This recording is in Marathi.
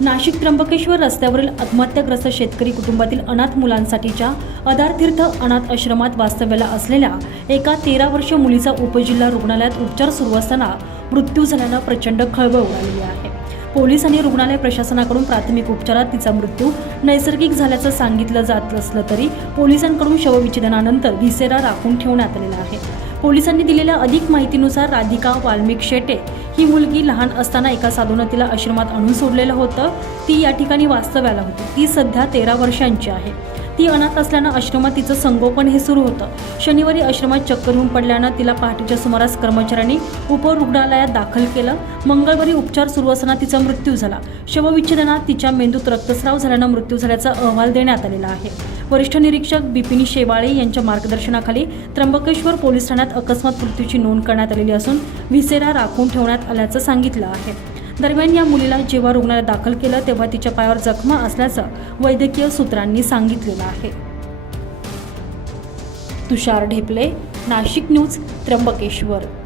नाशिक त्र्यंबकेश्वर रस्त्यावरील आत्महत्याग्रस्त शेतकरी कुटुंबातील अनाथ मुलांसाठीच्या अदारतीर्थ अनाथ आश्रमात वास्तव्याला असलेल्या एका तेरा वर्ष मुलीचा उपजिल्हा रुग्णालयात उपचार सुरू असताना मृत्यू झाल्यानं प्रचंड खळबळ उडालेली आहे. पोलीस आणि रुग्णालय प्रशासनाकडून प्राथमिक उपचारात तिचा मृत्यू नैसर्गिक झाल्याचं सांगितलं जात असलं तरी पोलिसांकडून शवविच्छेदनानंतर व्हिसेरा राखून ठेवण्यात आलेला आहे. पोलिसांनी दिलेल्या अधिक माहितीनुसार राधिका वाल्मिक शेटे ही मुलगी लहान असताना एका साधूनं तिला आश्रमात आणून सोडलेलं होतं. ती या ठिकाणी वास्तव्याला होती. ती सध्या तेरा वर्षांची आहे. ती अनाथ असल्यानं आश्रमात तिचं संगोपन हे सुरू होतं. शनिवारी आश्रमात चक्कर होऊन पडल्यानं तिला पहाटेच्या सुमारास कर्मचाऱ्यांनी उपरुग्णालयात दाखल केलं. मंगळवारी उपचार सुरू असताना तिचा मृत्यू झाला. शवविच्छेदनात तिच्या मेंदूत रक्तस्राव झाल्यानं मृत्यू झाल्याचा अहवाल देण्यात आलेला आहे. वरिष्ठ निरीक्षक बिपिनी शेवाळे यांच्या मार्गदर्शनाखाली त्र्यंबकेश्वर पोलीस ठाण्यात अकस्मात मृत्यूची नोंद करण्यात आलेली असून व्हिसेरा राखून ठेवण्यात आल्याचं सांगितलं आहे. दरम्यान या मुलीला जेव्हा रुग्णालयात दाखल केलं तेव्हा तिच्या पायावर जखमा असल्याचं वैद्यकीय सूत्रांनी सांगितलेलं आहे. तुषार ढेपले नाशिक न्यूज त्र्यंबकेश्वर.